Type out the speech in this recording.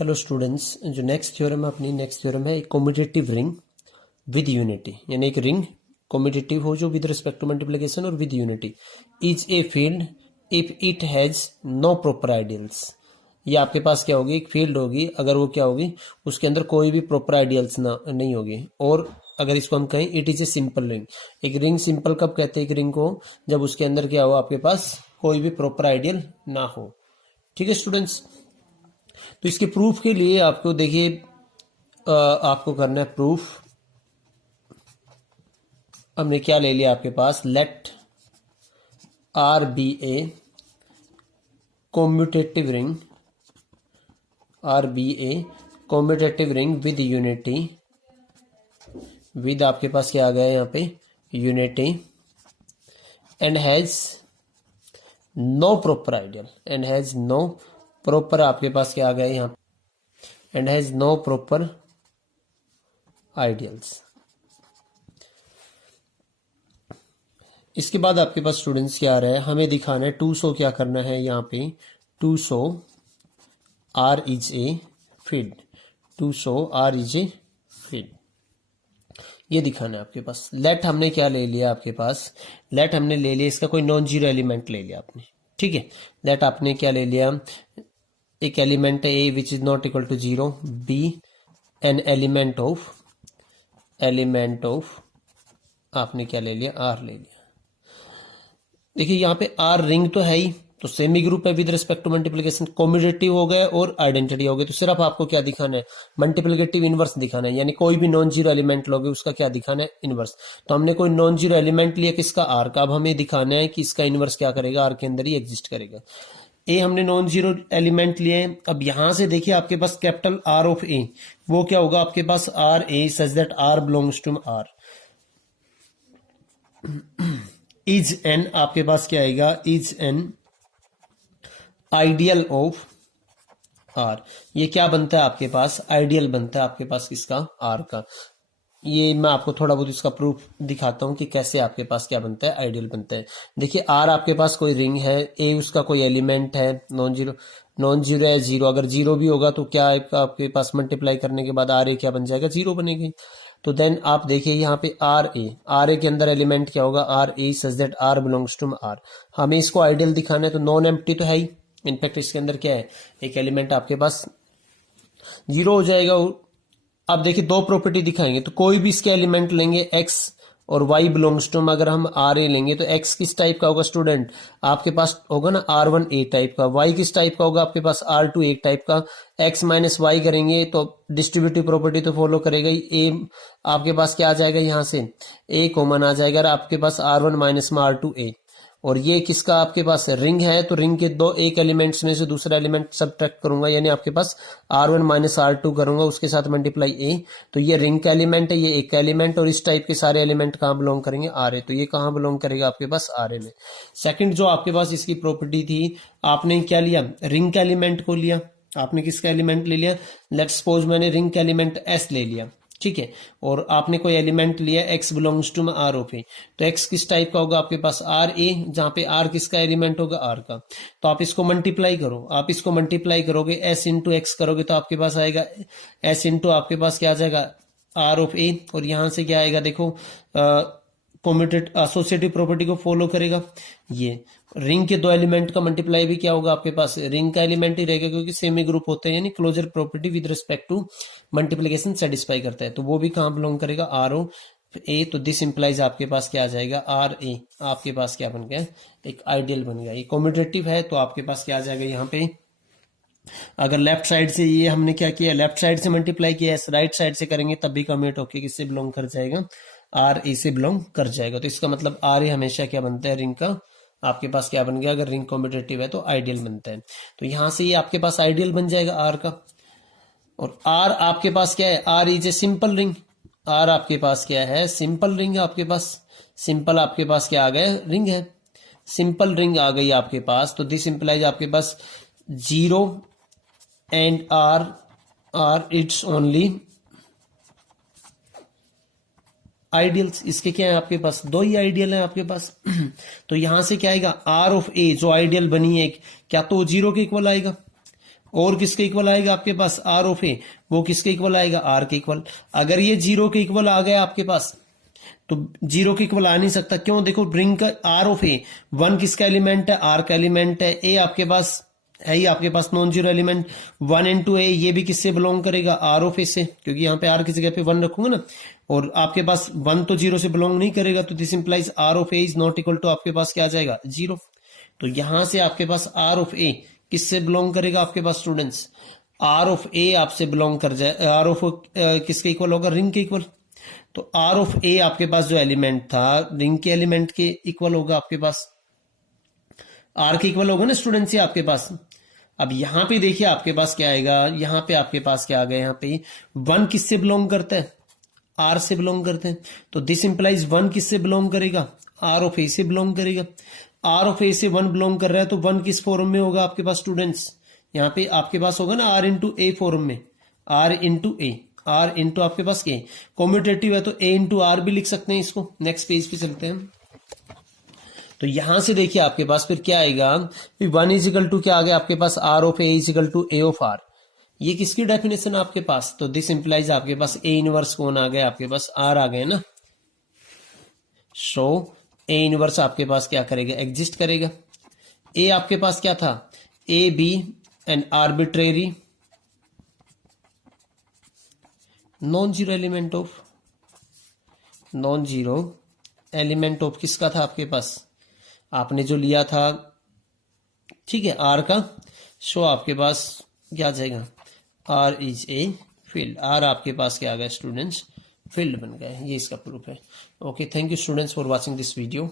Hello students, जो next theorem है अपनी नेक्स्ट थ्योरम है एक कॉम्यूटेटिव रिंग विद यूनिटी, यानी एक रिंग कॉम्यूटेटिव हो जो विद रिस्पेक्ट टू मल्टीप्लिकेशन और with unity is a field if it has no proper ideals. ये आपके पास क्या होगी, एक फील्ड होगी अगर वो क्या होगी उसके अंदर कोई भी प्रॉपर आइडियल्स ना नहीं होगी। और अगर इसको हम कहें it is a simple ring. एक रिंग सिंपल कब कहते हैं एक रिंग को, जब उसके अंदर क्या हो आपके पास कोई भी प्रॉपर आइडियल ना हो। ठीक है स्टूडेंट्स, तो इसके प्रूफ के लिए आपको देखिए आपको करना है प्रूफ। हमने क्या ले लिया आपके पास, let R be a commutative ring, R be a commutative ring with unity, with आपके पास क्या आ गया यहाँ पे unity, and has no proper ideal, and has no proper आपके पास क्या आ गया यहाँ, and has no proper ideals. इसके बाद आपके पास स्टूडेंट्स क्या आ रहा है, हमें दिखाना है टू सो क्या करना है यहाँ पे, to show R is a field, to show R is a field, ये दिखाना है आपके पास। लेट हमने क्या ले लिया आपके पास, लेट हमने ले लिया इसका कोई नॉन जीरो एलिमेंट ले लिया आपने। ठीक है, लेट आपने क्या ले लिया, एक एलिमेंट है A which is not equal to zero, b an element of आपने क्या ले लिया आर ले लिया। देखिए यहाँ पे आर रिंग तो है ही, तो सेमी ग्रुप है with respect to multiplication, commutative हो गया और आइडेंटिटी हो गई। तो सिर्फ आपको क्या दिखाना है, मल्टीप्लिकेटिव इनवर्स दिखाना है, यानी कोई भी नॉन जीरो एलिमेंट लोगे उसका क्या दिखाना है इनवर्स। तो हमने कोई नॉन जीरो एलिमेंट लिया किसका आर का, अब हमें दिखाना है कि इसका इनवर्स क्या करेगा, आर के अंदर ही एग्जिस्ट करेगा। ए हमने नॉन जीरो एलिमेंट लिए, अब यहां से देखिए आपके पास कैपिटल आर ऑफ ए वो क्या होगा आपके पास R A such that R belongs to R, is an आपके पास क्या आएगा, is an ideal of R. ये क्या बनता है आपके पास, आइडियल बनता है आपके पास किसका, आर का। ये मैं आपको थोड़ा बहुत इसका प्रूफ दिखाता हूं कि कैसे आपके पास क्या बनता है, आइडियल बनता है। देखिए आर आपके पास कोई रिंग है, ए उसका कोई एलिमेंट है, नॉन जीरो है जीरो, अगर जीरो भी होगा तो क्या आपके पास मल्टीप्लाई करने के बाद आर ए क्या बन जाएगा, जीरो बनेगी। तो देन आप देखिए यहाँ पे आर ए के अंदर एलिमेंट क्या होगा, R A such that R belongs to R. हमें इसको आइडियल दिखाना है तो नॉन एम्प्टी तो है ही, इनफैक्ट इसके अंदर क्या है एक एलिमेंट आपके पास जीरो हो जाएगा। अब देखिए दो प्रॉपर्टी दिखाएंगे, तो कोई भी इसके एलिमेंट लेंगे x और y बिलोंग्स टू, अगर हम आर ए लेंगे तो x किस टाइप का होगा स्टूडेंट, आपके पास होगा ना R1 ए टाइप का, y किस टाइप का होगा आपके पास R2 ए टाइप का। x माइनस वाई करेंगे तो डिस्ट्रीब्यूटिव प्रॉपर्टी तो फॉलो करेगा ही, a आपके पास क्या आ जाएगा यहाँ से a कॉमन आ जाएगा, और आपके पास R1 माइनस में R2 ए। और ये किसका आपके पास रिंग है, तो रिंग के दो एक एलिमेंट्स में से दूसरा एलिमेंट सब्ट्रैक्ट करूंगा, यानी आपके पास R1 माइनस R2 करूंगा, उसके साथ मल्टीप्लाई ए। तो ये रिंग का एलिमेंट है, ये एक एलिमेंट, और इस टाइप के सारे एलिमेंट कहाँ बिलोंग करेंगे, आर ए। तो ये कहाँ बिलोंग करेगा आपके पास आर ए में। सेकंड जो आपके पास इसकी प्रॉपर्टी थी, आपने क्या लिया, रिंग का एलिमेंट को लिया। आपने किसका एलिमेंट ले लिया, लेट्स सपोज मैंने रिंग का एलिमेंट एस ले लिया, ठीक है, और आपने कोई एलिमेंट लिया x belongs to R of A. तो x किस टाइप का होगा आपके पास आर ए, जहां पे r किसका एलिमेंट होगा आर का। तो आप इसको मल्टीप्लाई करो, आप इसको मल्टीप्लाई करोगे s इंटू एक्स करोगे तो आपके पास आएगा s इंटू आपके पास क्या आ जाएगा आर ऑफ ए, और यहां से क्या आएगा देखो कॉम्यूटेटिव एसोसिएटिव प्रॉपर्टी को फॉलो करेगा। ये रिंग के दो एलिमेंट का मल्टीप्लाई भी क्या होगा आपके पास, रिंग का एलिमेंट ही रहेगा क्योंकि सेमी ग्रुप होते हैं, यानी closure property with respect to multiplication satisfy करता है। तो वो भी कहां बिलोंग करेगा, आर ओ ए। तो दिस इंप्लाइज आपके पास क्या आ जाएगा, आर ए आपके पास क्या बन गया, एक आइडियल बन गया। ये कॉम्यूटेटिव है तो आपके पास क्या आ जाएगा यहाँ पे, अगर लेफ्ट साइड से ये हमने क्या किया, लेफ्ट साइड से मल्टीप्लाई किया, राइट साइड से करेंगे तब भी कम्यूट होके किससे बिलोंग कर जाएगा, आर ए से बिलोंग कर जाएगा। तो इसका मतलब आर ए हमेशा क्या बनता है, रिंग का आपके पास क्या बन गया, अगर रिंग कॉम्यूटेटिव है तो आइडियल बनता है। तो यहां से ये आपके पास आइडियल बन जाएगा आर का। और आर आपके पास क्या है, R is a simple ring, R आपके पास क्या है, सिंपल रिंग है आपके पास। सिंपल आपके पास क्या आ गया, रिंग है, सिंपल रिंग आ गई आपके पास। तो दिस इंप्लाइज आपके पास zero and R it's only ideals. इसके क्या है आपके पास, दो ही आइडियल है आपके पास। तो यहां से क्या आएगा, आर ऑफ ए जो आइडियल बनी है क्या, तो जीरो के इक्वल आएगा। और किसके इक्वल आएगा आपके पास आर ऑफ ए, वो किसके इक्वल आएगा आर के इक्वल। अगर ये 0 के इक्वल आ गया आपके पास, तो 0 के इक्वल आ नहीं सकता, क्यों? देखो रिंग का आर ऑफ ए, 1 किसका एलिमेंट है आर का एलिमेंट है, ए आपके पास है ही आपके पास नॉन जीरो एलिमेंट, 1 इंटू ए, ये भी किससे बिलोंग करेगा आर ऑफ ए से, क्योंकि यहाँ पे आर की जगह पे 1 रखूंगा ना, और आपके पास 1 तो 0 से बिलोंग नहीं करेगा, तो this implies R of A is not equal to आपके पास क्या आ जाएगा 0। तो यहां से आपके पास आर ऑफ ए किससे बिलोंग करेगा आपके पास स्टूडेंट्स, आर ऑफ ए आपसे बिलोंग कर जाए, आर ऑफ किसके इक्वल होगा रिंग के इक्वल। तो आर ऑफ ए आपके पास जो एलिमेंट था रिंग के एलिमेंट के इक्वल होगा आपके पास, आर के इक्वल होगा ना स्टूडेंट्स ये आपके पास। अब यहां पे देखिए आपके पास क्या आएगा, यहां पे आपके पास क्या आ गया, यहां पे 1 किससे बिलोंग करता है आर से बिलोंग करते हैं, तो दिस इंप्लाइज 1 किससे बिलोंग करेगा आर ऑफ ए से बिलोंग करेगा। आर ऑफ ए से 1 बिलोंग कर रहा है, तो 1 किस फॉर्म में होगा आपके पास स्टूडेंट्स, यहाँ पे आपके पास होगा ना आर इंटू ए फॉर्म में, R into A, R into आपके पास ए, कॉम्यूटेटिव है तो ए इंटू आर भी लिख सकते हैं इसको। नेक्स्ट पेज पे चलते हैं। तो यहां से देखिए आपके पास फिर क्या आएगा, 1 इजिकल टू क्या आ गया आपके पास R of A is equal to A of R, ये किसकी डेफिनेशन है आपके पास, तो दिस इंप्लाइज आपके पास ए इनवर्स कौन आ गया आपके पास आर आ गए ना। सो ए इनवर्स आपके पास क्या करेगा एग्जिस्ट करेगा। ए आपके पास क्या था, A B an arbitrary non zero element of, non zero element of किसका था आपके पास, आपने जो लिया था ठीक है आर का। सो आपके पास क्या आ जाएगा R is a field, R आपके पास क्या आ गया स्टूडेंट्स फील्ड बन गया, ये इसका प्रूफ है। Okay, thank you students for watching this video.